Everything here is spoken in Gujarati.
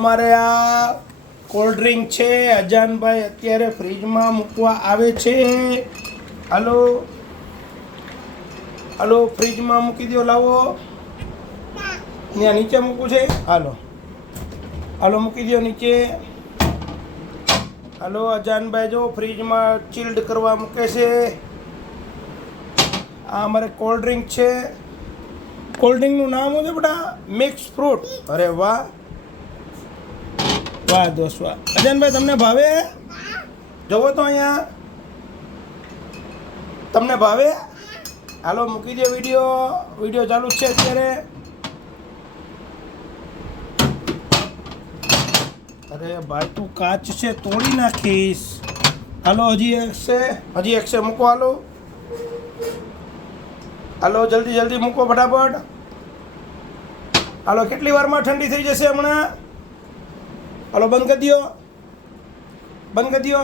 અમારે આ કોલ્ડ ડ્રિંક છે અજાનભાઈ અત્યારે ફ્રીજમાં મૂકવા આવે છે. હાલો હાલો ફ્રીજમાં મૂકી દો, લાવો. ત્યાં નીચે મૂકવું છે. હાલો હાલો મૂકી દો નીચે. હાલો અજાનભાઈ જો ફ્રીજમાં ચિલ્ડ કરવા મૂકે છે. આ અમારે કોલ્ડ ડ્રિંક છે. કોલ્ડ ડ્રિંકનું નામ શું છે બેટા? Mix fruit. અરે વાહ વાહ દોસ્ત વાહ. અજાનભાઈ તમને ભાવે? જોવો તો અહીંયા તમને ભાવે? હાલો મૂકી દો વિડીયો ચાલુ છે અત્યારે. અરે ભાઈ તું કાચ છે તોડી નાખીશ. હાલો હજી એક છે મૂકો. હાલો હાલો જલ્દી મૂકો ફટાફટ. હાલો કેટલી વારમાં ઠંડી થઈ જશે હમણાં? હાલો બંધ કરી દો.